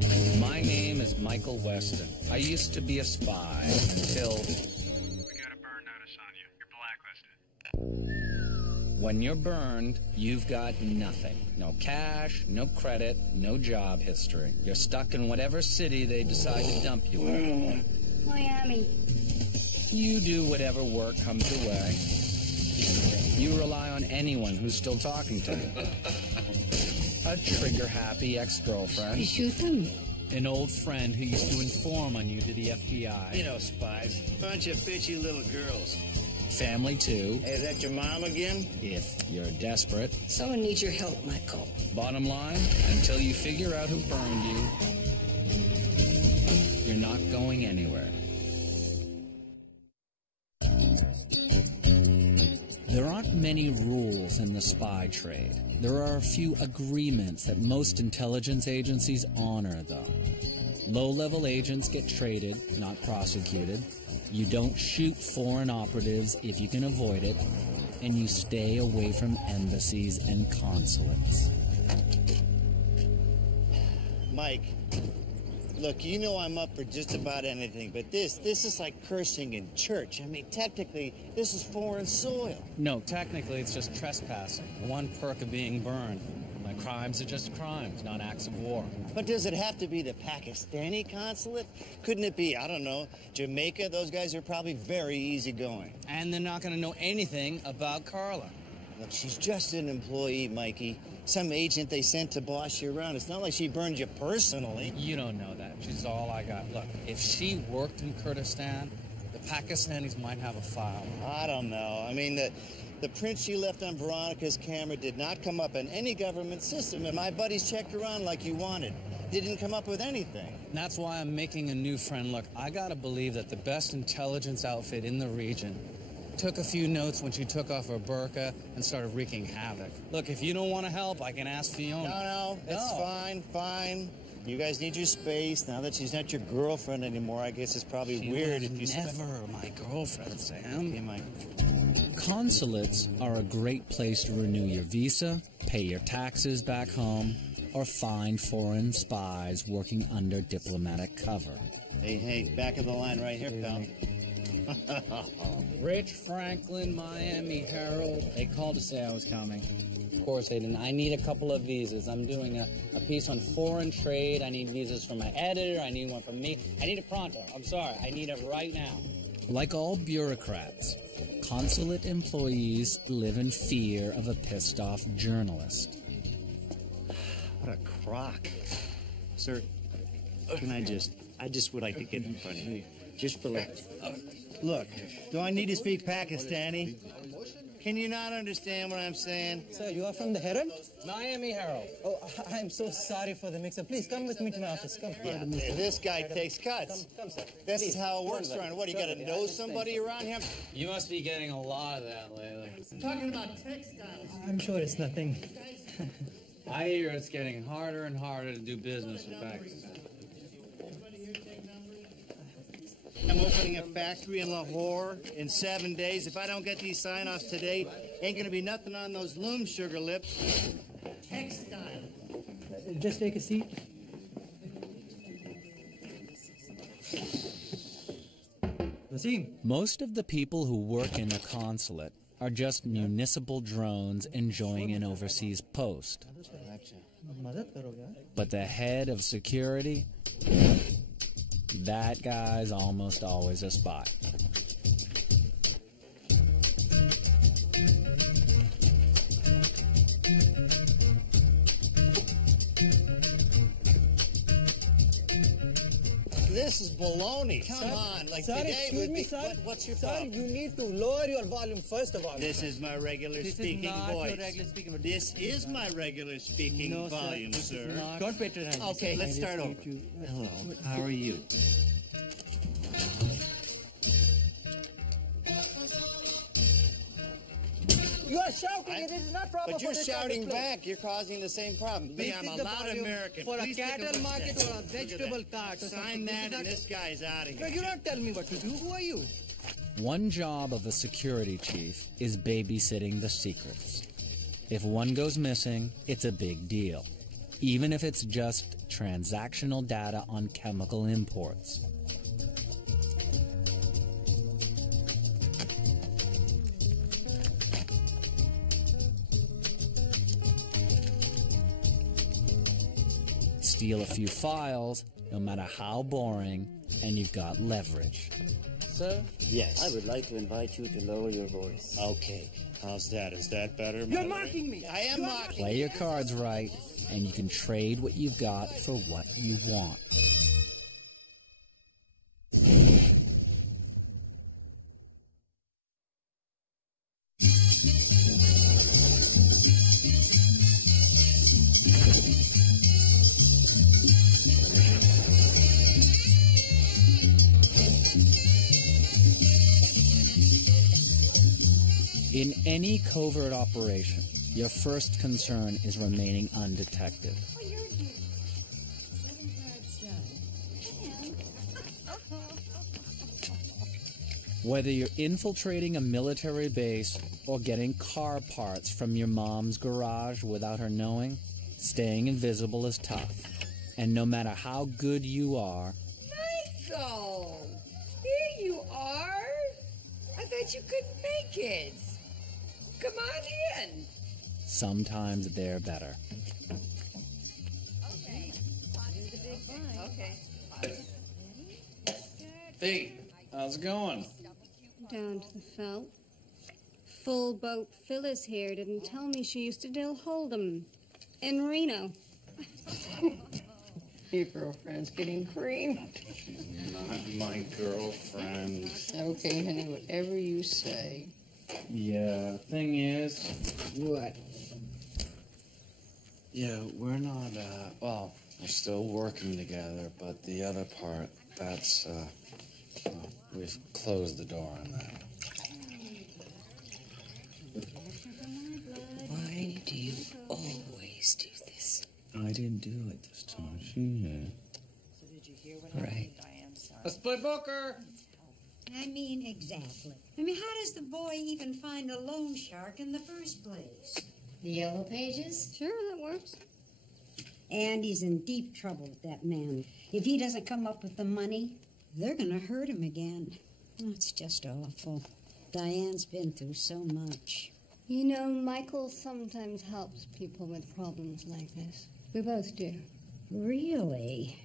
My name is Michael Weston. I used to be a spy until... We got a burn notice on you. You're blacklisted. When you're burned, you've got nothing. No cash, no credit, no job history. You're stuck in whatever city they decide to dump you in. Miami. You do whatever work comes your way. You rely on anyone who's still talking to you. A trigger-happy ex-girlfriend. You shoot them. An old friend who used to inform on you to the FBI. You know, spies. Bunch of bitchy little girls. Family, too. Hey, is that your mom again? If you're desperate. Someone needs your help, Michael. Bottom line, until you figure out who burned you, you're not going anywhere. There aren't many rules in the spy trade. There are a few agreements that most intelligence agencies honor, though. Low-level agents get traded, not prosecuted. You don't shoot foreign operatives if you can avoid it, and you stay away from embassies and consulates. Mike, look, you know I'm up for just about anything, but this is like cursing in church. I mean, technically, this is foreign soil. No, technically it's just trespassing. The one perk of being burned. My crimes are just crimes, not acts of war. But does it have to be the Pakistani consulate? Couldn't it be, I don't know, Jamaica? Those guys are probably very easygoing. And they're not going to know anything about Carla. Look, she's just an employee, Mikey. Some agent they sent to boss you around. It's not like she burned you personally. You don't know that. She's all I got. Look, if she worked in Kurdistan, the Pakistanis might have a file. I don't know. I mean, the print she left on Veronica's camera did not come up in any government system, and my buddies checked around like you wanted. Didn't come up with anything. And that's why I'm making a new friend. Look, I gotta believe that the best intelligence outfit in the region took a few notes when she took off her burqa and started wreaking havoc. Look, if you don't want to help, I can ask Fiona. No, it's fine. You guys need your space. Now that she's not your girlfriend anymore, I guess it's probably weird if you... never my girlfriend, Sam. Okay, Mike. Consulates are a great place to renew your visa, pay your taxes back home, or find foreign spies working under diplomatic cover. Hey, back of the line right here, pal. Rich Franklin, Miami Herald. They called to say I was coming. Of course they didn't. I need a couple of visas. I'm doing a piece on foreign trade. I need visas from my editor. I need one from me. I need it pronto. I'm sorry. I need it right now. Like all bureaucrats, consulate employees live in fear of a pissed-off journalist. What a crock. Sir, can I just would like to get in front of you. Just for like... Look, do I need to speak Pakistani? Can you not understand what I'm saying? Sir, you are from the Herald? Miami Herald. Oh, I'm so sorry for the mix-up. Please come with me to my office. Come. Yeah, this guy takes cuts. Come, sir. This is how it works around. What, you got to know somebody around here? You must be getting a lot of that lately. I'm talking about textiles. I'm sure it's nothing. I hear it's getting harder and harder to do business with Pakistan. I'm opening a factory in Lahore in 7 days. If I don't get these sign-offs today, ain't gonna be nothing on those loom sugar lips. Textile. Just take a seat. Wasim. Most of the people who work in a consulate are just municipal drones enjoying an overseas post. But the head of security, that guy's almost always a spy. This is baloney. Come on. Like Sir, today excuse would me, be... sir. What's your Sir, problem? you need to lower your volume first of all. This is my regular speaking voice. This is my regular speaking volume, sir. Don't patronize. Okay, let's start over. Hello, how are you? You are shouting. It is not proper. But you're for this kind of shouting place. back. You're causing the same problem. Me, I'm a loud American. For a Please take cattle look at market that. or a Look at vegetable that. cart or Sign something. that and this guy's out of No, here. you don't tell me what to do. Who are you? One job of a security chief is babysitting the secrets. If one goes missing, it's a big deal, even if it's just transactional data on chemical imports. Steal a few files, no matter how boring, and you've got leverage. Sir? Yes. I would like to invite you to lower your voice. Okay. How's that? Is that better? You're mocking me. I am mocking. Play your cards right, and you can trade what you've got for what you want. In any covert operation, your first concern is remaining undetected. Whether you're infiltrating a military base or getting car parts from your mom's garage without her knowing, staying invisible is tough. And no matter how good you are, Michael! Here you are! I thought you couldn't make it. Come on in. sometimes they're better. Okay. Hey, how's it going? Down to the felt. Full boat Phyllis here didn't tell me she used to dill Hold'em in Reno. Your girlfriend's getting creamed. Not my girlfriend. Okay, honey, whatever you say. Yeah, thing is, What? yeah, we're not, well, we're still working together, but the other part, that's, well, we've closed the door on that. Why do you always do this? I didn't do it this time, she did. Right. Let's play poker! I mean, exactly. I mean, how does the boy even find a loan shark in the first place? The Yellow Pages? Sure, that works. And he's in deep trouble with that man. If he doesn't come up with the money, they're gonna hurt him again. It's just awful. Diane's been through so much. You know, Michael sometimes helps people with problems like this. We both do. Really?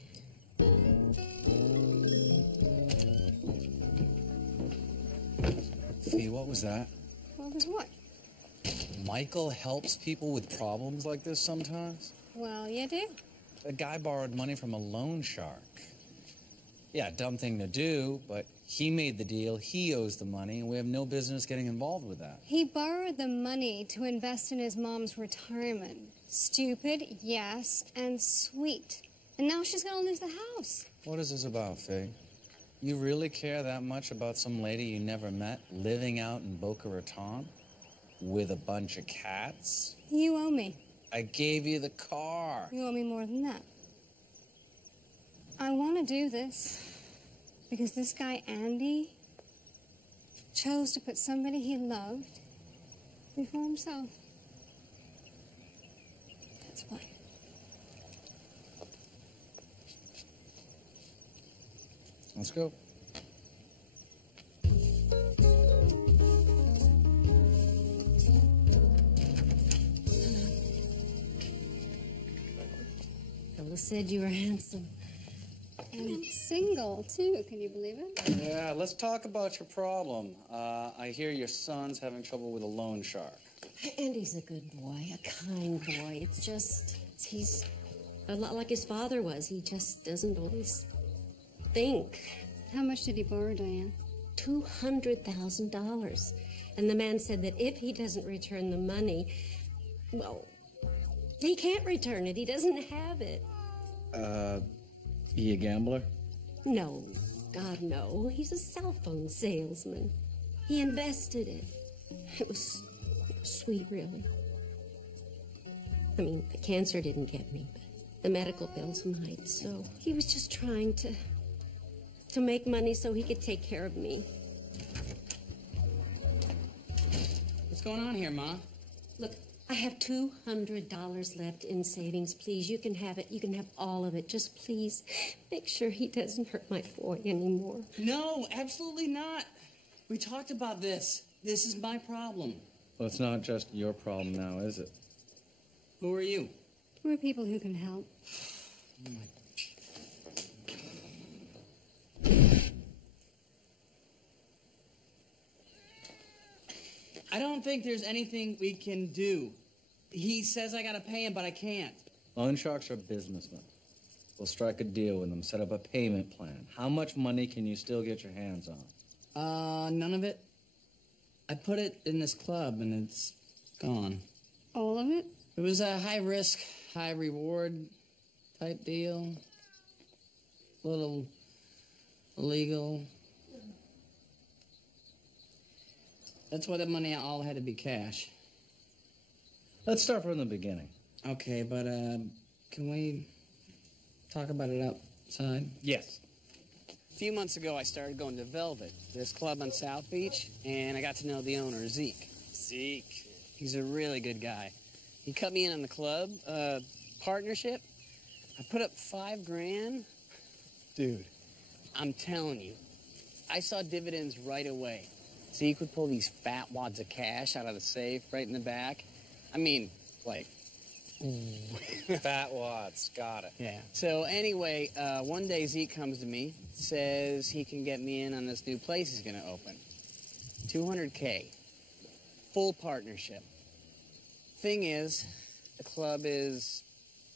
Fee, what was that? Well, there's what? Michael helps people with problems like this sometimes? Well, you do. A guy borrowed money from a loan shark. Yeah, dumb thing to do, but he made the deal, he owes the money, and we have no business getting involved with that. He borrowed the money to invest in his mom's retirement. Stupid, yes, and sweet. And now she's gonna lose the house. What is this about, Fig? You really care that much about some lady you never met living out in Boca Raton with a bunch of cats? You owe me. I gave you the car. You owe me more than that. I want to do this because this guy, Andy, chose to put somebody he loved before himself. That's why. Let's go. Phyllis said you were handsome. And single, too. Can you believe it? Yeah, let's talk about your problem. I hear your son's having trouble with a loan shark. Andy's a good boy, a kind boy. It's just, he's a lot like his father was. He just doesn't always think. How much did he borrow, Diane? $200,000. And the man said that if he doesn't return the money, well, he can't return it. He doesn't have it. He a gambler? No, God, no. He's a cell phone salesman. He invested it. It was sweet, really. I mean, the cancer didn't get me, but the medical bills might. So he was just trying to make money so he could take care of me. What's going on here, Ma? Look, I have $200 left in savings. Please, you can have it. You can have all of it. Just please make sure he doesn't hurt my boy anymore. No, absolutely not. We talked about this. This is my problem. Well, it's not just your problem now, is it? Who are you? We're people who can help. I don't think there's anything we can do. He says I gotta pay him, but I can't. Loan sharks are businessmen. We'll strike a deal with them, set up a payment plan. How much money can you still get your hands on? None of it. I put it in this club, and it's gone. All of it? It was a high-risk, high-reward type deal. A little illegal. That's why the money all had to be cash. Let's start from the beginning. Okay, but, can we talk about it outside? Yes. A few months ago, I started going to Velvet, this club on South Beach, and I got to know the owner, Zeke. Zeke. He's a really good guy. He cut me in on the club, partnership. I put up $5,000. Dude. I'm telling you, I saw dividends right away. Zeke would pull these fat wads of cash out of the safe right in the back. I mean, like... Fat wads, got it. Yeah. So anyway, one day Zeke comes to me, says he can get me in on this new place he's gonna open. $200K. Full partnership. Thing is, the club is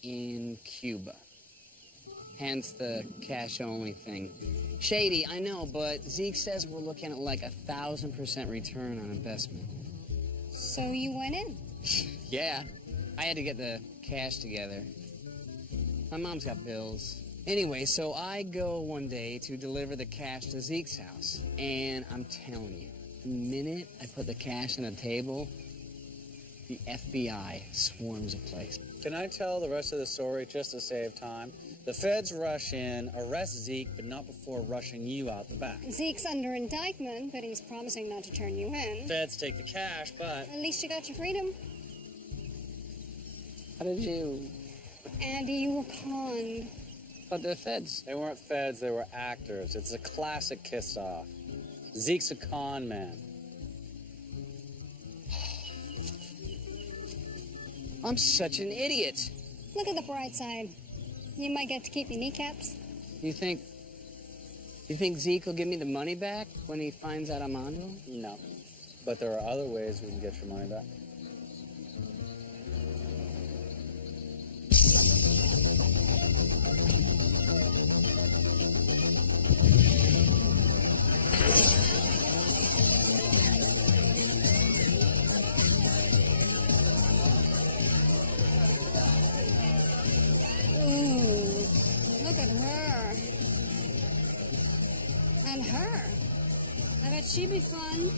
in Cuba. Hence the cash-only thing. Shady, I know, but Zeke says we're looking at like 1,000% return on investment. So you went in? Yeah, I had to get the cash together. My mom's got bills. Anyway, so I go one day to deliver the cash to Zeke's house, and I'm telling you, the minute I put the cash on the table, the FBI swarms the place. Can I tell the rest of the story just to save time? The feds rush in, arrest Zeke, but not before rushing you out the back. Zeke's under indictment, but he's promising not to turn you in. Feds take the cash, but... At least you got your freedom. How did you... Andy, you were conned. But the feds... They weren't feds, they were actors. It's a classic kiss-off. Zeke's a con man. I'm such an idiot. Look at the bright side. You might get to keep your kneecaps. You think Zeke will give me the money back when he finds out I'm onto him? No. But there are other ways we can get your money back. Look at her. And her. I bet she'd be fun.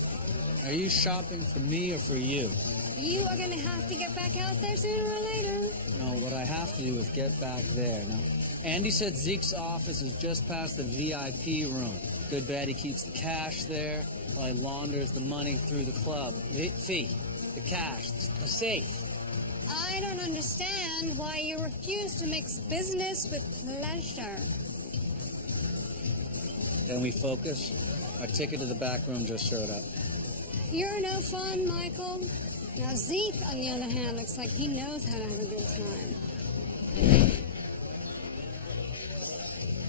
Are you shopping for me or for you? You are gonna have to get back out there sooner or later. No, what I have to do is get back there. Now, Andy said Zeke's office is just past the VIP room. Good bad he keeps the cash there while he launders the money through the club. The fee, the cash, the safe. I don't understand why you refuse to mix business with pleasure. Can we focus? Our ticket to the back room just showed up. You're no fun, Michael. Now, Zeke, on the other hand, looks like he knows how to have a good time.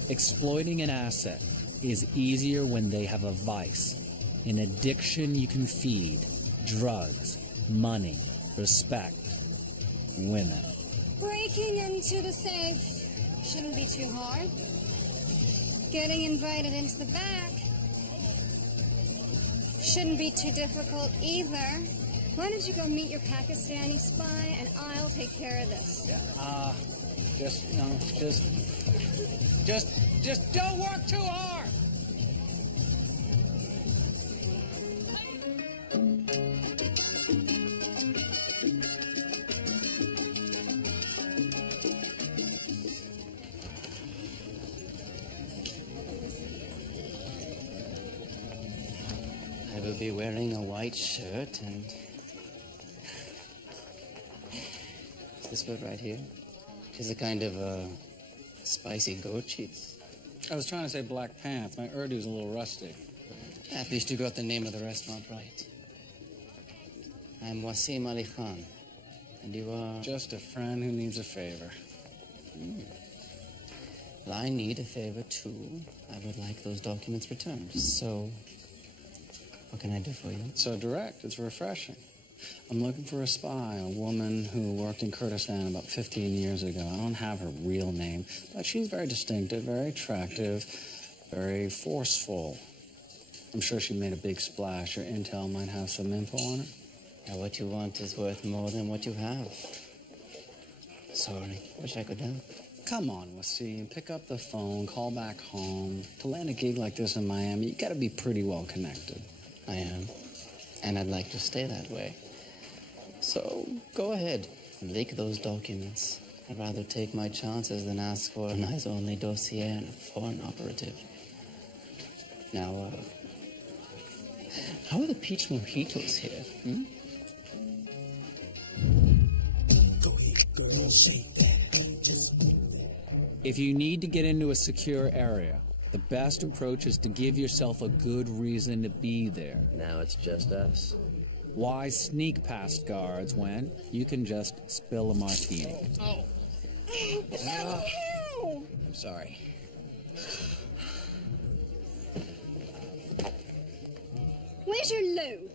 Exploiting an asset is easier when they have a vice, an addiction you can feed, drugs, money, respect, women. Breaking into the safe shouldn't be too hard. Getting invited into the back shouldn't be too difficult either. Why don't you go meet your Pakistani spy and I'll take care of this? Just don't work too hard. I will be wearing a white shirt and this foot right here? It's a kind of spicy goat cheese. I was trying to say black pants. My Urdu's a little rusty. At least you got the name of the restaurant right. I'm Wasim Ali Khan. And you are? Just a friend who needs a favor. Well, I need a favor, too. I would like those documents returned. So, what can I do for you? It's so direct. It's refreshing. I'm looking for a spy, a woman who worked in Kurdistan about 15 years ago. I don't have her real name, but she's very distinctive, very attractive, very forceful. I'm sure she made a big splash. Your intel might have some info on her. Now, what you want is worth more than what you have. Sorry. Wish I could help. Come on, Wasim. Pick up the phone, call back home. To land a gig like this in Miami, you gotta be pretty well connected. I am. And I'd like to stay that way. So, go ahead. Leak those documents. I'd rather take my chances than ask for an eyes-only dossier and a foreign operative. Now, how are the peach mojitos here? If you need to get into a secure area, the best approach is to give yourself a good reason to be there. Now it's just us. Why sneak past guards when you can just spill a martini? I'm sorry. Where's your loo?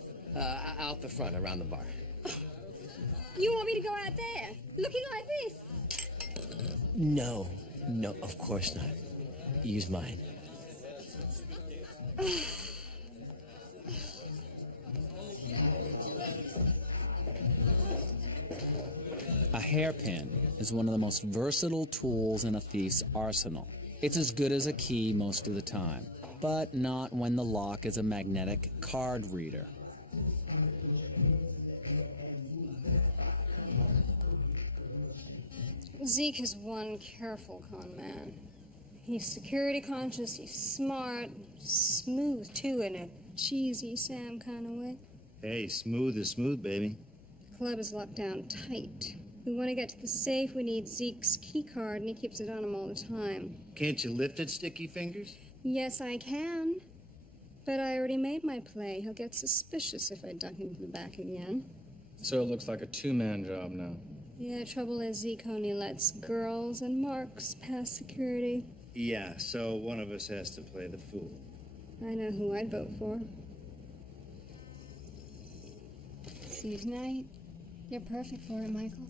Out the front, around the bar. You want me to go out there, looking like this? No, of course not. Use mine. A hairpin is one of the most versatile tools in a thief's arsenal. It's as good as a key most of the time, but not when the lock is a magnetic card reader. Zeke is one careful con man. He's security conscious, he's smart, smooth too, in a cheesy Sam kind of way. Hey, smooth is smooth, baby. The club is locked down tight. We want to get to the safe, we need Zeke's key card, and he keeps it on him all the time. Can't you lift it, sticky fingers? Yes, I can. But I already made my play. He'll get suspicious if I duck into the back again. So it looks like a two-man job now. Yeah, trouble is Zeke only lets girls and marks pass security. Yeah, so one of us has to play the fool. I know who I'd vote for. See you tonight. You're perfect for it, Michael.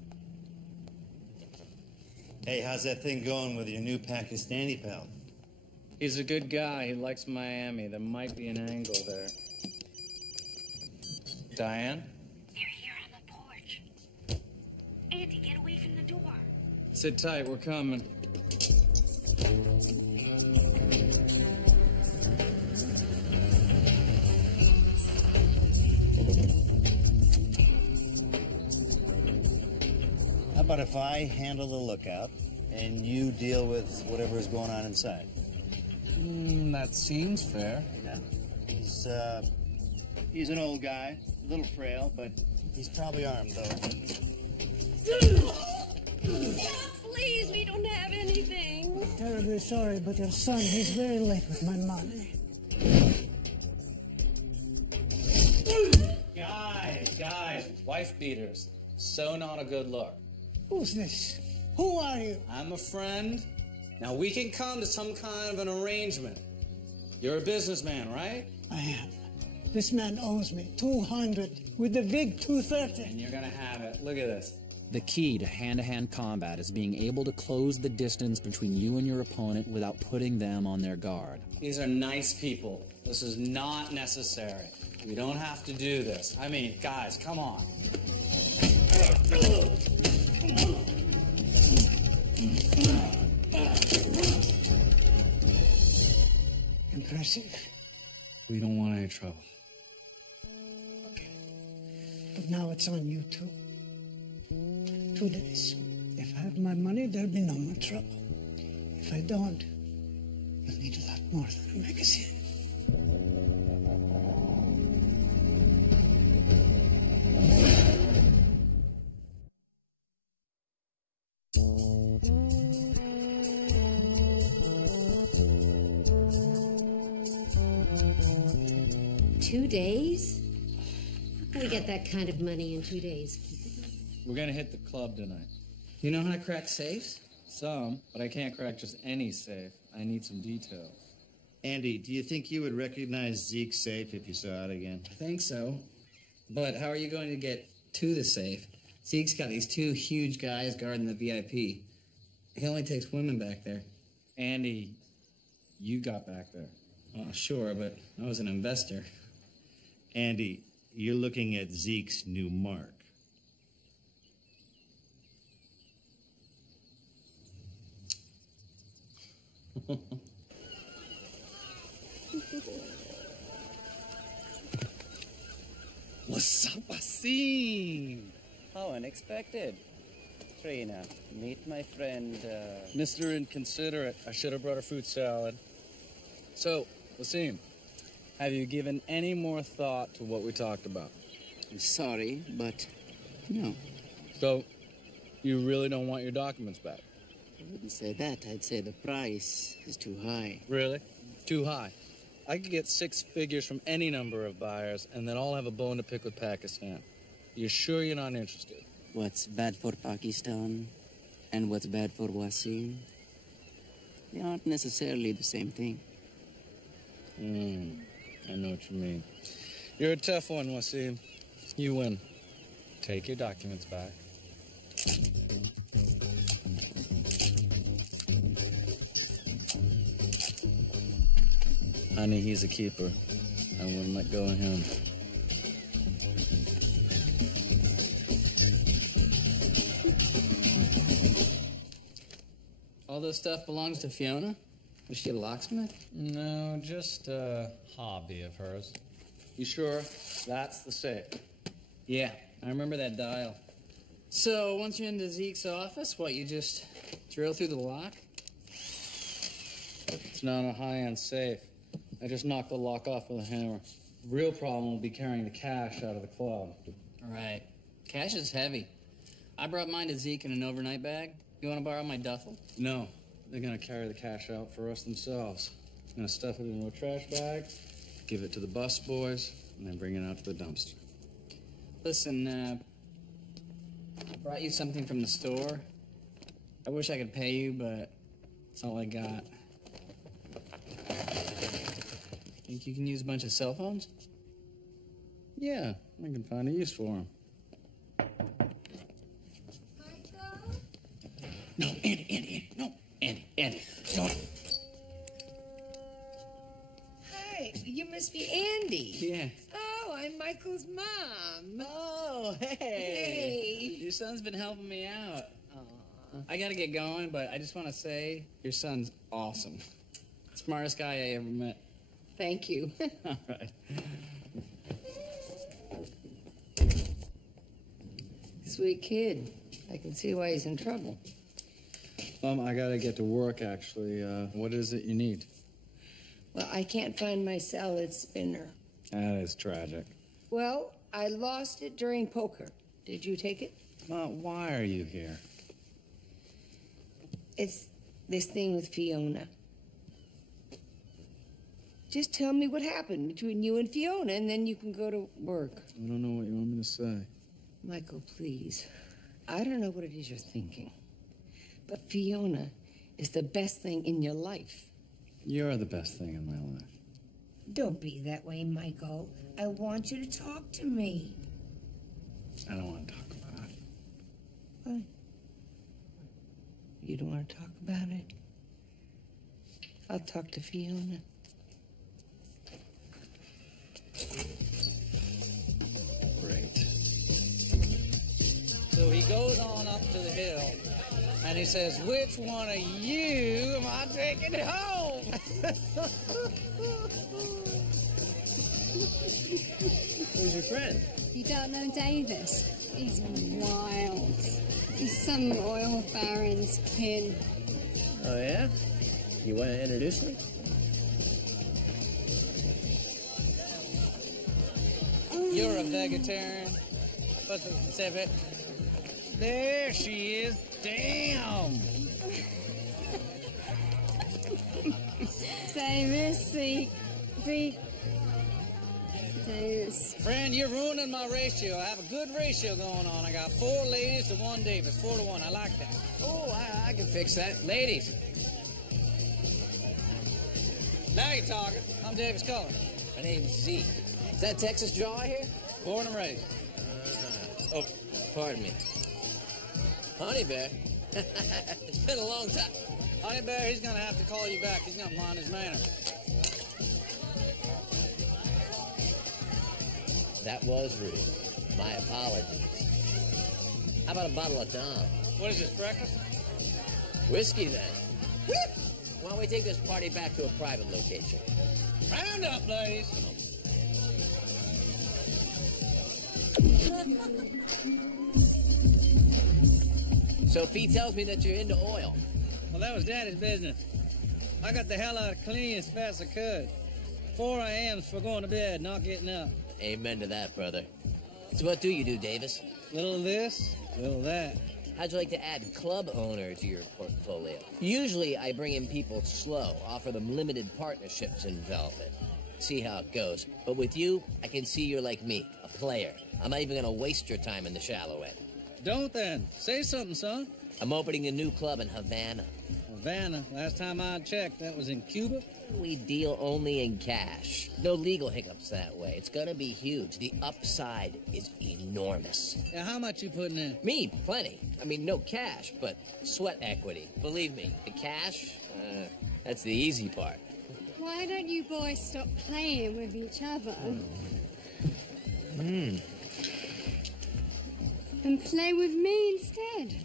Hey, how's that thing going with your new Pakistani pal? He's a good guy. He likes Miami. There might be an angle there. Diane? They're here on the porch. Andy, get away from the door. Sit tight. We're coming. How about if I handle the lookout and you deal with whatever is going on inside? That seems fair. Yeah. He's an old guy, a little frail, but he's probably armed, though. Please, we don't have anything. Terribly sorry, but your son, he's very late with my money. Guys, wife beaters. So not a good look. Who's this? Who are you? I'm a friend. Now we can come to some kind of an arrangement. You're a businessman, right? I am. This man owes me 200 with the big 230. And you're gonna have it. Look at this. The key to hand-to-hand combat is being able to close the distance between you and your opponent without putting them on their guard. These are nice people. This is not necessary. We don't have to do this. I mean, guys, come on. Impressive. We don't want any trouble. Okay. But now it's on you two. 2 days. If I have my money, there'll be no more trouble. If I don't, you'll need a lot more than a magazine. 2 days? We get that kind of money in 2 days. We're gonna hit the club tonight. You know how to crack safes? Some, but I can't crack just any safe. I need some details. Andy, do you think you would recognize Zeke's safe if you saw it again? I think so. But how are you going to get to the safe? Zeke's got these 2 huge guys guarding the VIP. He only takes women back there. Andy, you got back there. Well, sure, but I was an investor. Andy, you're looking at Zeke's new mark. What's up, Wasim? How unexpected. Trina, meet my friend, Mr. Inconsiderate, I should have brought a fruit salad. So, Wasim, have you given any more thought to what we talked about? I'm sorry, but no. So, you really don't want your documents back? I wouldn't say that. I'd say the price is too high. Really? Too high? I could get 6 figures from any number of buyers, and then I'll have a bone to pick with Pakistan. You're sure you're not interested? What's bad for Pakistan and what's bad for Wasim, they aren't necessarily the same thing. I know what you mean. You're a tough one, Wasim. You win. Take your documents back. Honey, he's a keeper. I wouldn't let go of him. All this stuff belongs to Fiona? Was she a locksmith? No, just a hobby of hers. You sure that's the safe? Yeah, I remember that dial. So, once you're into Zeke's office, what, you just drill through the lock? It's not a high-end safe. I just knocked the lock off with a hammer. Real problem will be carrying the cash out of the club. Right. Cash is heavy. I brought mine to Zeke in an overnight bag. You want to borrow my duffel? No, they're gonna carry the cash out for us themselves. Gonna stuff it into a trash bag, give it to the bus boys, and then bring it out to the dumpster. Listen, I brought you something from the store. I wish I could pay you, but it's all I got. Think you can use a bunch of cell phones? Yeah, I can find a use for them. No, Andy, no, Andy, don't. Hi, you must be Andy. Yeah. Oh, I'm Michael's mom. Oh, hey. Hey. Your son's been helping me out. I gotta get going, but I just want to say your son's awesome. Smartest guy I ever met. Thank you. All right. Sweet kid. I can see why he's in trouble. I gotta get to work, actually. What is it you need? Well, I can't find my salad spinner. That is tragic. Well, I lost it during poker. Did you take it? Why are you here? It's this thing with Fiona. Just tell me what happened between you and Fiona, and then you can go to work. I don't know what you want me to say. Michael, please. I don't know what it is you're thinking, but Fiona is the best thing in your life. You're the best thing in my life. Don't be that way, Michael. I want you to talk to me. I don't want to talk about it. Why? You don't want to talk about it? I'll talk to Fiona. Great. So he goes on up to the hill, and he says, "Which one of you am I taking home?" Who's your friend? You don't know Davis? He's wild. He's some oil baron's kid. Oh, yeah? You want to introduce me? You're a vegetarian. What's the Pacific? There she is. Damn. Davis, Zeke. Davis. Friend, you're ruining my ratio. I have a good ratio going on. I got 4 ladies to 1 Davis. 4 to 1. I like that. Oh, I can fix that. Ladies. Now you're talking. I'm Davis Cullen. My name's Zeke. Is that Texas Jaw I hear? Born and raised. Oh, pardon me. Honey Bear. It's been a long time. Honey Bear, he's going to have to call you back. He's going to mind his manners. That was rude. My apologies. How about a bottle of Dom? What is this, breakfast? Whiskey, then. Why don't we take this party back to a private location? Round up, ladies. Sophie tells me that you're into oil. Well, that was Daddy's business. I got the hell out of clean as fast as I could. 4 a.m. for going to bed, not getting up. Amen to that, brother. So what do you do, Davis? Little of this, little of that. How'd you like to add club owner to your portfolio? Usually I bring in people slow, offer them limited partnerships in development. See how it goes. But with you, I can see you're like me, a player. I'm not even gonna waste your time in the shallow end. Don't then. Say something, son. I'm opening a new club in Havana. Havana. Last time I checked, that was in Cuba. We deal only in cash. No legal hiccups that way. It's gonna be huge. The upside is enormous. Yeah, how much you putting in? Me, plenty. I mean, no cash, but sweat equity. Believe me, the cash, that's the easy part. Why don't you boys stop playing with each other? And play with me instead.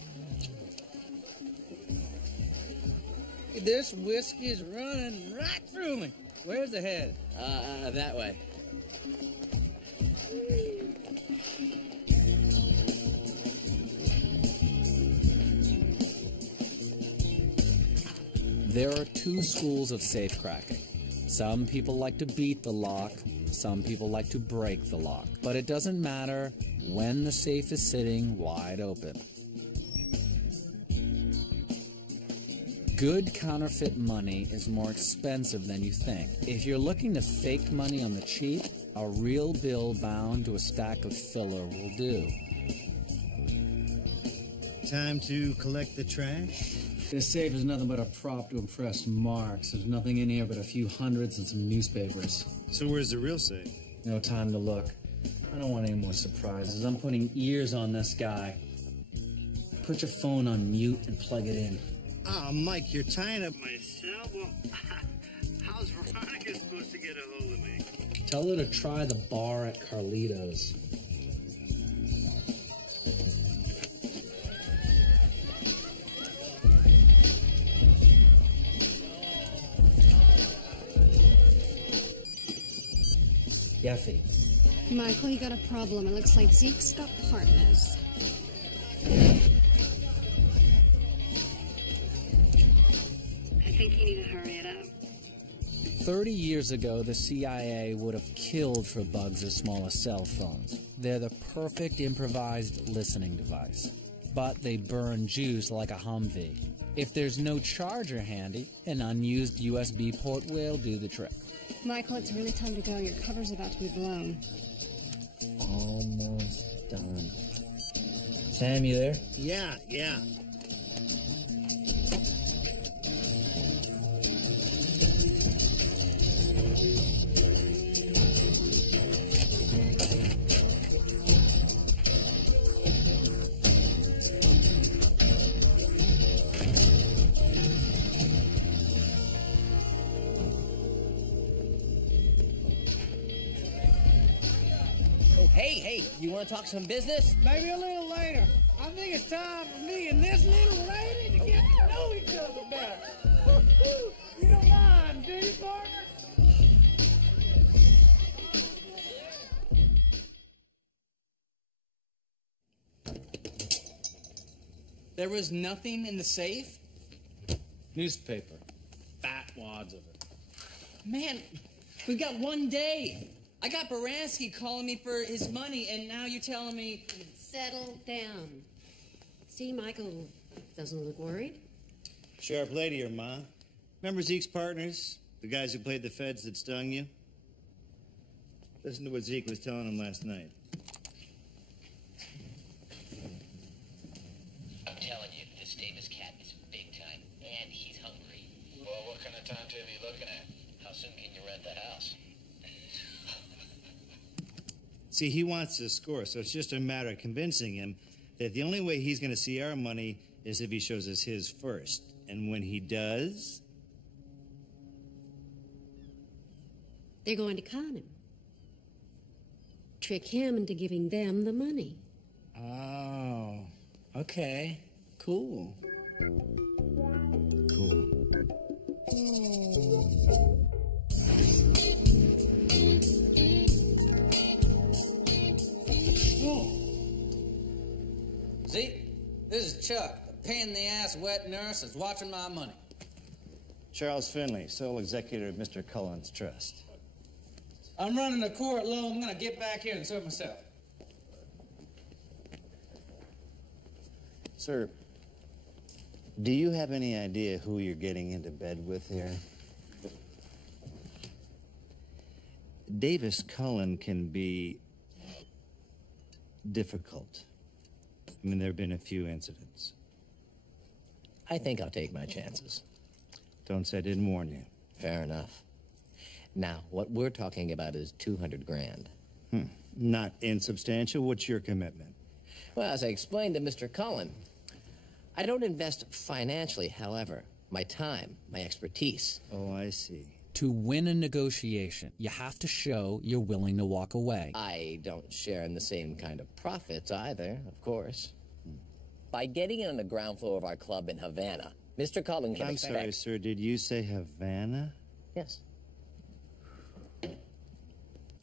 This whiskey's running right through me. Where's the head? That way. There are 2 schools of safe cracking. Some people like to beat the lock, some people like to break the lock. But it doesn't matter when the safe is sitting wide open. Good counterfeit money is more expensive than you think. If you're looking to fake money on the cheap, a real bill bound to a stack of filler will do. Time to collect the trash? This safe is nothing but a prop to impress Marx. There's nothing in here but a few hundreds and some newspapers. So where's the real safe? No time to look. I don't want any more surprises. I'm putting ears on this guy. Put your phone on mute and plug it in. Oh, Mike, you're tying up my cell? Well, how's Veronica supposed to get a hold of me? Tell her to try the bar at Carlito's. Yeffy. Michael, you got a problem. It looks like Zeke's got partners. I think you need to hurry it up. 30 years ago, the CIA would have killed for bugs as small as cell phones. They're the perfect improvised listening device. But they burn juice like a Humvee. If there's no charger handy, an unused USB port will do the trick. Michael, it's really time to go. Your cover's about to be blown. Almost done. Sam, you there? Yeah. Hey, you want to talk some business? Maybe a little later. I think it's time for me and this little lady to get to know each other better. You don't mind, do you, partner? There was nothing in the safe? Newspaper. Fat wads of it. Man, we've got 1 day. I got Baranski calling me for his money, and now you're telling me... Settle down. See, Michael doesn't look worried. Sharp lady, your ma. Remember Zeke's partners? The guys who played the feds that stung you? Listen to what Zeke was telling him last night. I'm telling you, this Davis cat is big time, and he's hungry. Well, what kind of timetable are you looking at? How soon can you rent the house? See, he wants to score, so it's just a matter of convincing him that the only way he's going to see our money is if he shows us his first. And when he does... They're going to con him. Trick him into giving them the money. Oh, okay. Cool. Cool. Zeke, this is Chuck, the pain-in-the-ass wet nurse that's watching my money. Charles Finley, sole executor of Mr. Cullen's trust. I'm running the court low. I'm gonna get back here and serve myself. Sir, do you have any idea who you're getting into bed with here? Davis Cullen can be difficult. I mean, there have been a few incidents. I think I'll take my chances. Don't say I didn't warn you. Fair enough. Now, what we're talking about is 200 grand. Not insubstantial. What's your commitment? Well, as I explained to Mr. Cullen, I don't invest financially, however. My time, my expertise. Oh, I see. To win a negotiation, you have to show you're willing to walk away. I don't share in the same kind of profits either, of course. By getting in on the ground floor of our club in Havana, Mr. Cullen can I'm sorry, sir. Did you say Havana? Yes.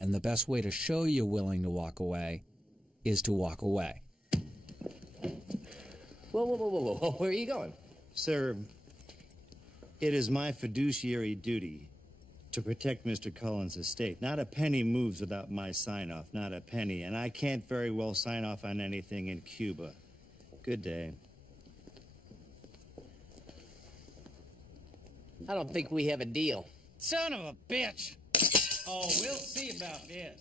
And the best way to show you're willing to walk away is to walk away. Whoa. Where are you going? Sir, it is my fiduciary duty to protect Mr. Cullen's estate. Not a penny moves without my sign-off, not a penny. And I can't very well sign off on anything in Cuba. Good day. I don't think we have a deal. Son of a bitch! Oh, we'll see about this.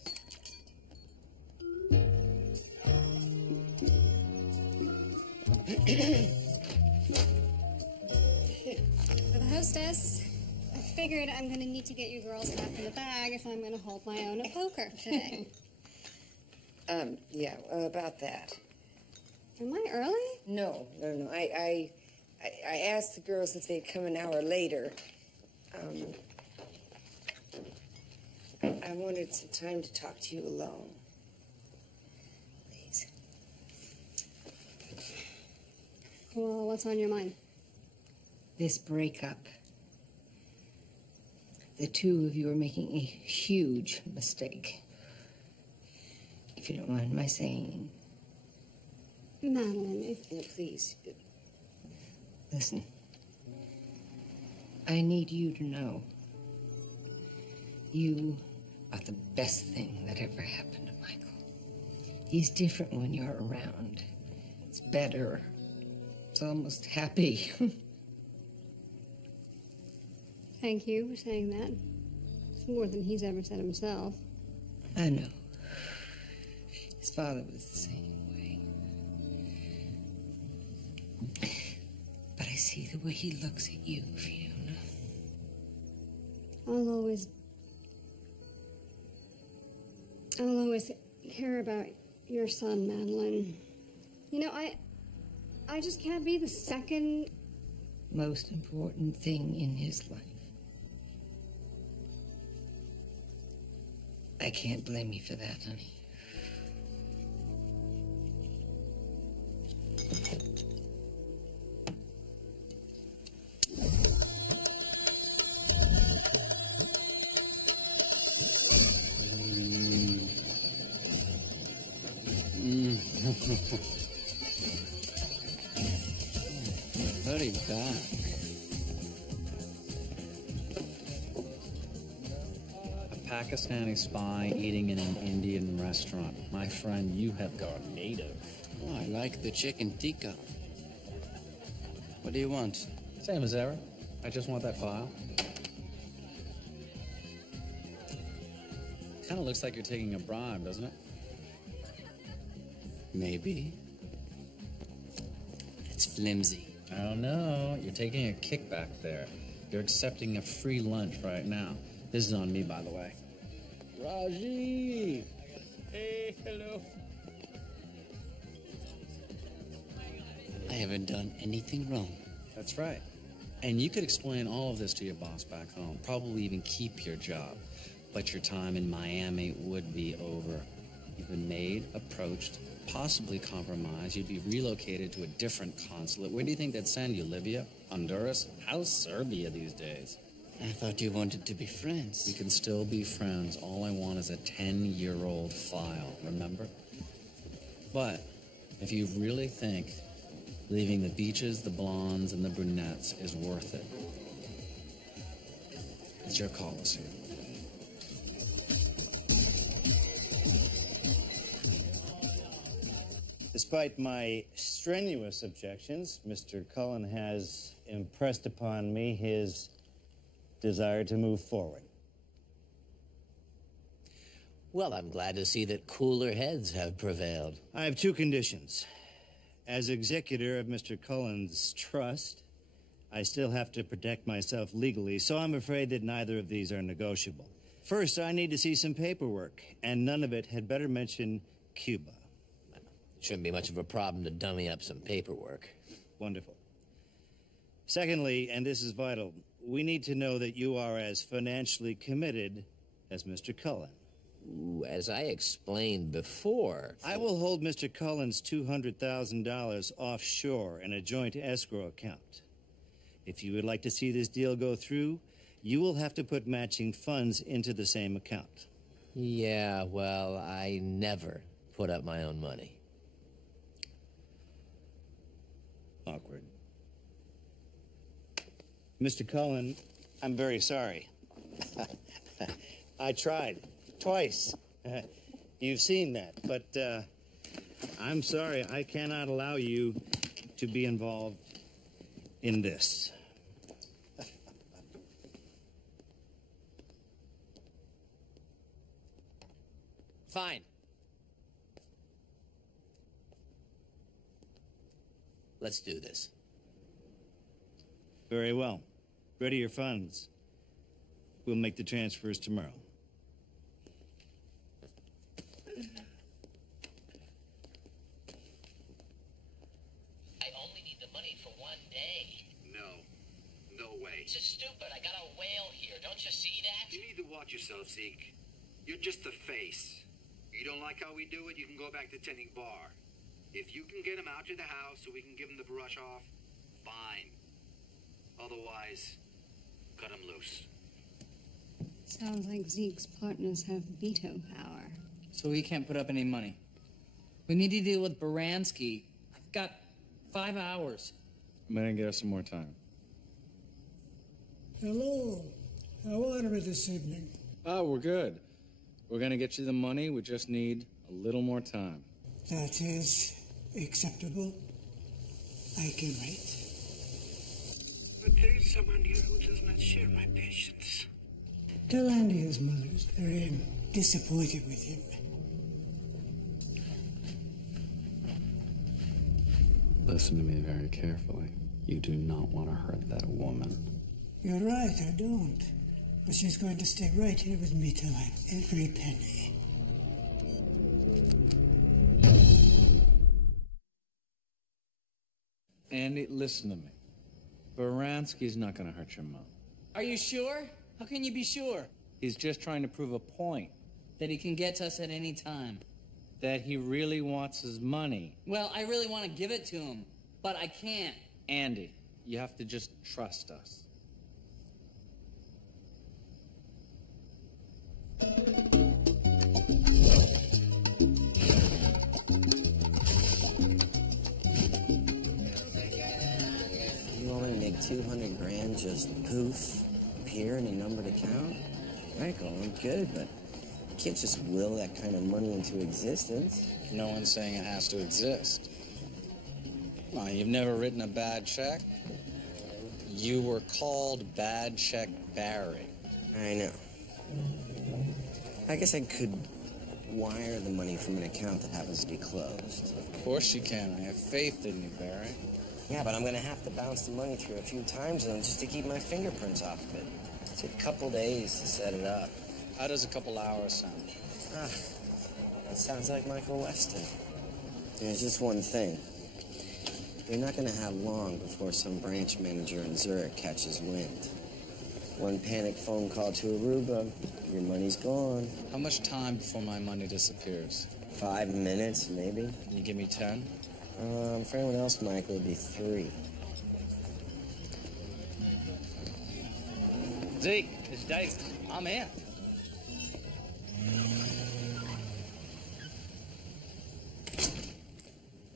For the hostess, I figured I'm going to need to get you girls back in the bag if I'm going to hold my own at poker today. Yeah, about that. Am I early? No. I asked the girls if they'd come an hour later. I wanted some time to talk to you alone. Please. Well, what's on your mind? This breakup. The two of you are making a huge mistake. If you don't mind my saying. Madeline, No, please. Listen. I need you to know. You are the best thing that ever happened to Michael. He's different when you're around. It's better. It's almost happy. thank you for saying that. It's more than he's ever said himself. I know. His father was the same way. But I see the way he looks at you, Fiona. I'll always care about your son, Madeline. You know, I just can't be the second most important thing in his life. I can't blame you for that, honey. Very bad. A Pakistani spy eating in an Indian restaurant. My friend, you have gone native. Oh, I like the chicken tikka. What do you want? Same as ever. I just want that file. Kind of looks like you're taking a bribe, doesn't it? Maybe. It's flimsy. I don't know. You're taking a kickback there. You're accepting a free lunch right now. This is on me, by the way. Raji! Hey, hello. I haven't done anything wrong. That's right. And you could explain all of this to your boss back home, probably even keep your job. But your time in Miami would be over. You've been made, approached, possibly compromised. You'd be relocated to a different consulate. Where do you think they'd send you, Libya? Honduras? How's Serbia these days? I thought you wanted to be friends. We can still be friends. All I want is a 10-year-old file, remember? But if you really think leaving the beaches, the blondes, and the brunettes is worth it, it's your call, Lucia. Despite my strenuous objections, Mr. Cullen has impressed upon me his desire to move forward. Well, I'm glad to see that cooler heads have prevailed. I have two conditions. As executor of Mr. Cullen's trust, I still have to protect myself legally, so I'm afraid that neither of these are negotiable. First, I need to see some paperwork, and none of it had better mention Cuba. Shouldn't be much of a problem to dummy up some paperwork. Wonderful. Secondly, and this is vital, we need to know that you are as financially committed as Mr. Cullen. Ooh, as I explained before... I will hold Mr. Cullen's $200,000 offshore in a joint escrow account. If you would like to see this deal go through, you will have to put matching funds into the same account. Yeah, well, I never put up my own money. Awkward. Mr. Cullen, I'm very sorry. I tried. Twice. You've seen that, but I'm sorry. I cannot allow you to be involved in this. Fine. Let's do this. Very well. Ready your funds. We'll make the transfers tomorrow. I only need the money for one day. No way. This is stupid. I got a whale here. Don't you see that? You need to watch yourself, Zeke. You're just the face. You don't like how we do it, you can go back to tending bar. If you can get him out to the house so we can give him the brush off, fine. Otherwise, cut him loose. Sounds like Zeke's partners have veto power. So he can't put up any money. We need to deal with Baranski. I've got 5 hours. I'm gonna get us some more time. Hello. How are we this evening? Oh, we're good. We're gonna get you the money. We just need a little more time. That is acceptable. I can wait. But there is someone here who does not share my patience. Tell Andy his mother is very disappointed with him. Listen to me very carefully. You do not want to hurt that woman. You're right, I don't. But she's going to stay right here with me till I have every penny. Andy, listen to me. Baranski's not going to hurt your mom. Are you sure? How can you be sure? He's just trying to prove a point. That he can get to us at any time. That he really wants his money. Well, I really want to give it to him, but I can't. Andy, you have to just trust us. You want me to make 200 grand just poof, appear in a numbered account? Michael, I'm good, but you can't just will that kind of money into existence. No one's saying it has to exist. Come on, you've never written a bad check? You were called Bad Check Barry. I know. I guess I could wire the money from an account that happens to be closed. Of course you can. I have faith in you, Barry. Yeah, but I'm gonna have to bounce the money through a few times zones just to keep my fingerprints off of it. It's a couple days to set it up. How does a couple hours sound? That sounds like Michael Weston. There's just one thing. You're not gonna have long before some branch manager in Zurich catches wind. One panic phone call to Aruba, your money's gone. How much time before my money disappears? 5 minutes, maybe. Can you give me 10? For anyone else, Michael, it'd be 3. Zeke, it's Dave. I'm in.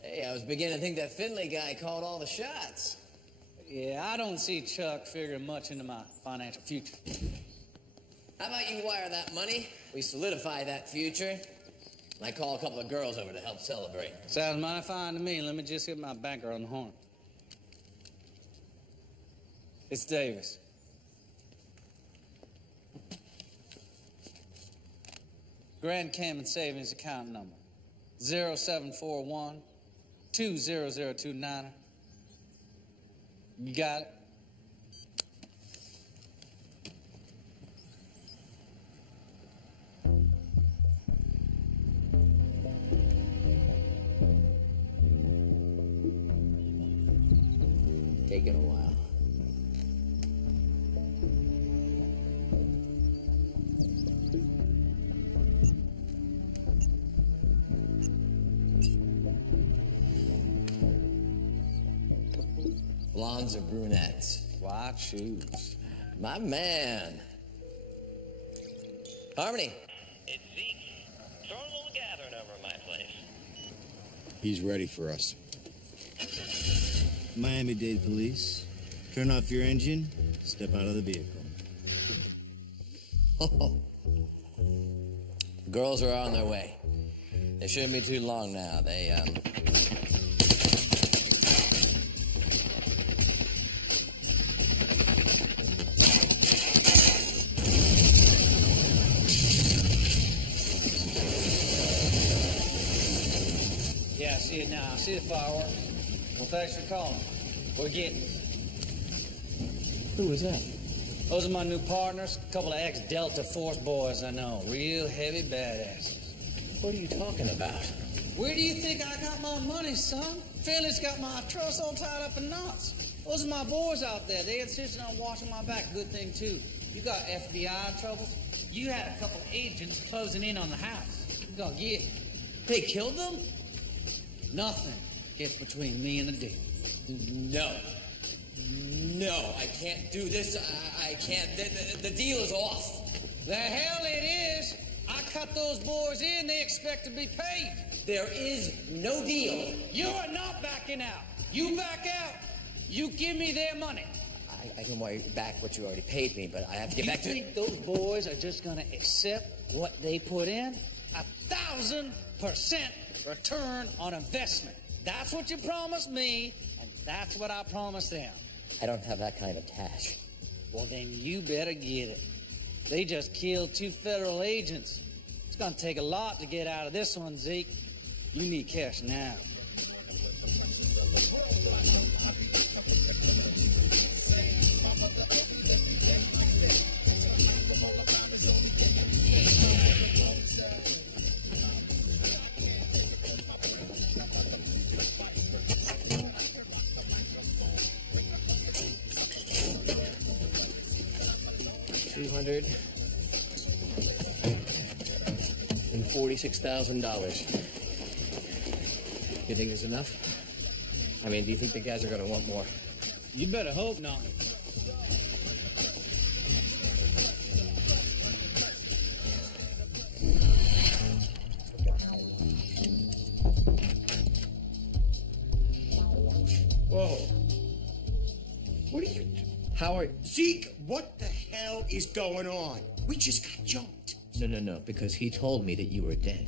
Hey, I was beginning to think that Finley guy called all the shots. Yeah, I don't see Chuck figuring much into my financial future. How about you wire that money? We solidify that future. And I call a couple of girls over to help celebrate. Sounds mighty fine to me. Let me just hit my banker on the horn. It's Davis. Grand Cayman Savings account number 0741 20029. You got it? Taking a while. Blondes or brunettes? Why choose? My man. Harmony. It's Zeke. Throwing a little gathering over at my place. He's ready for us. Miami-Dade Police. Turn off your engine, step out of the vehicle. Girls are on their way. They shouldn't be too long now. They, Yeah, I see it now. I see the fireworks. Well, thanks for calling. We're getting it. Who was that? Those are my new partners. A couple of ex-Delta Force boys I know. Real heavy badasses. What are you talking about? Where do you think I got my money, son? Philly's got my trust all tied up in knots. Those are my boys out there. They insisted on washing my back. Good thing, too. You got FBI troubles? You had a couple of agents closing in on the house. You gonna get it. They killed them? Nothing gets between me and the deal. No. No, I can't do this. I can't. The deal is off. The hell it is. I cut those boys in. They expect to be paid. There is no deal. You are not backing out. You back out. You give me their money. I can wire back what you already paid me, but I have to get back to... You think those boys are just going to accept what they put in? 1,000% return on investment. That's what you promised me, and that's what I promised them. I don't have that kind of cash. Well, then you better get it. They just killed 2 federal agents. It's going to take a lot to get out of this one, Zeke. You need cash now. $246,000. You think it's enough? I mean, do you think the guys are going to want more? You better hope not. Whoa. What are you... Howard... Zeke, what the hell is going on? We just got jumped. No, because he told me that you were dead.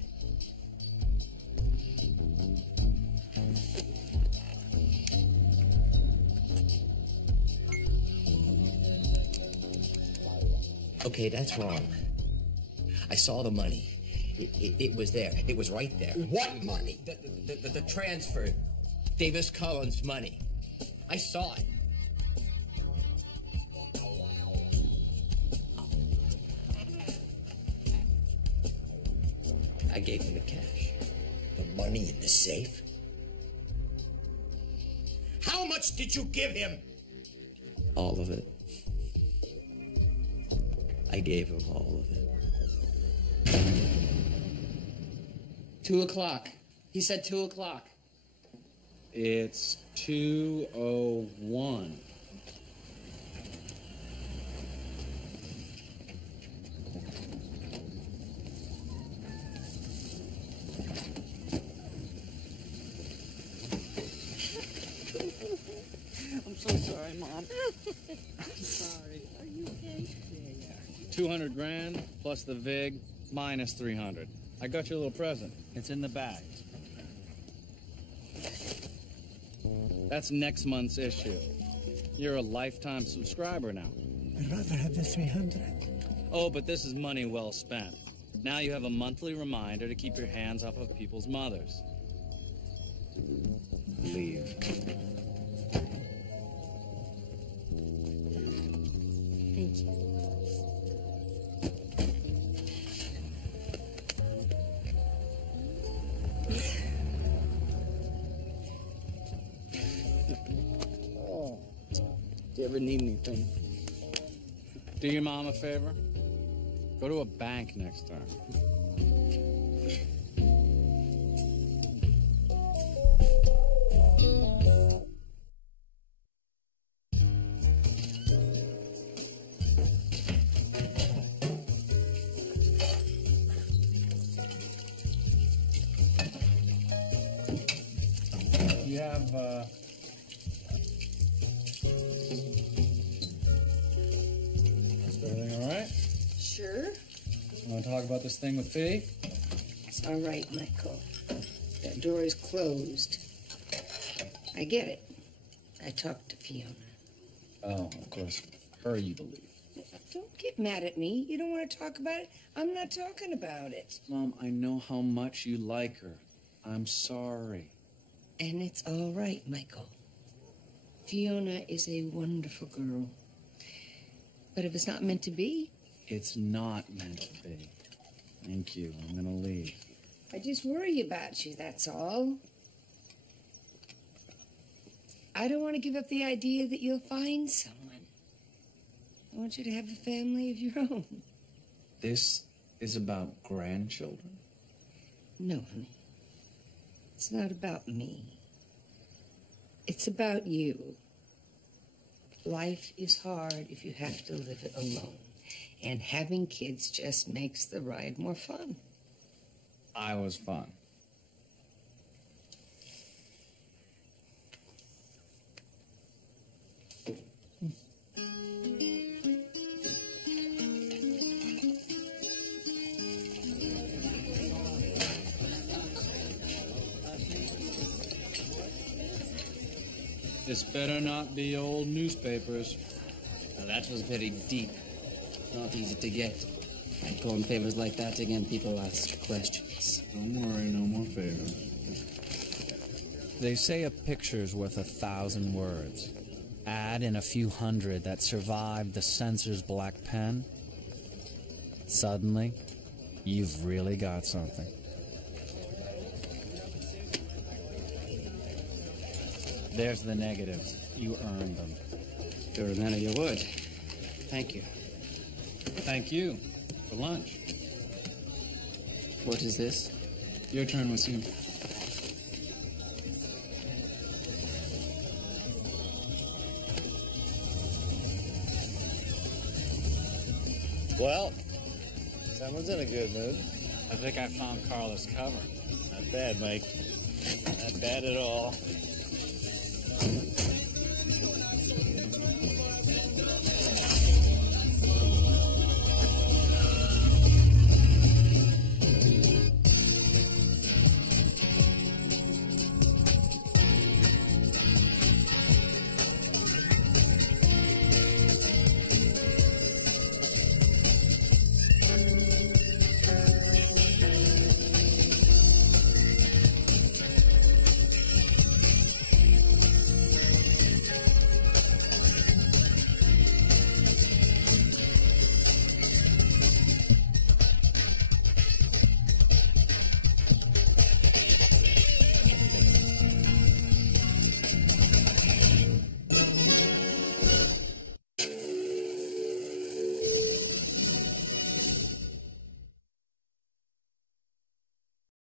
Okay, that's wrong. I saw the money. It was there. It was right there. What money? The transfer. Davis Collins' money. I saw it. I gave him the cash. The money in the safe? How much did you give him? All of it. I gave him all of it. 2 o'clock. He said 2 o'clock. It's 2:01. I'm so sorry, Mom. I'm sorry. Are you okay? Yeah. 200 grand plus the VIG minus 300. I got you a little present. It's in the bag. That's next month's issue. You're a lifetime subscriber now. I'd rather have the 300. Oh, but this is money well spent. Now you have a monthly reminder to keep your hands off of people's mothers. Leave. Thank you. Do you ever need anything? Do your mom a favor. Go to a bank next time. You have, Is everything all right? Sure. You want to talk about this thing with Fee? It's all right, Michael. That door is closed. I get it. I talked to Fiona. Oh, of course. Her you believe. Don't get mad at me. You don't want to talk about it? I'm not talking about it. Mom, I know how much you like her. I'm sorry. And it's all right, Michael. Fiona is a wonderful girl. But if it's not meant to be, It's not meant to be. Thank you. I'm gonna leave. I just worry about you, that's all. I don't want to give up the idea that you'll find someone. I want you to have a family of your own. This is about grandchildren? No, honey. It's not about me. It's about you. Life is hard if you have to live it alone. And having kids just makes the ride more fun. I was fun. This better not be old newspapers. Now that was very deep. Not easy to get. I go in favors like that again, people ask questions. Don't worry, no more favors. They say a picture's worth 1,000 words. Add in a few hundred that survived the censor's black pen. Suddenly, you've really got something. There's the negatives. You earned them. You're a man of your word. Thank you. Thank you for lunch. What is this? Your turn, Wasim. Well, someone's in a good mood. I think I found Carla's cover. Not bad, Mike. Not bad at all.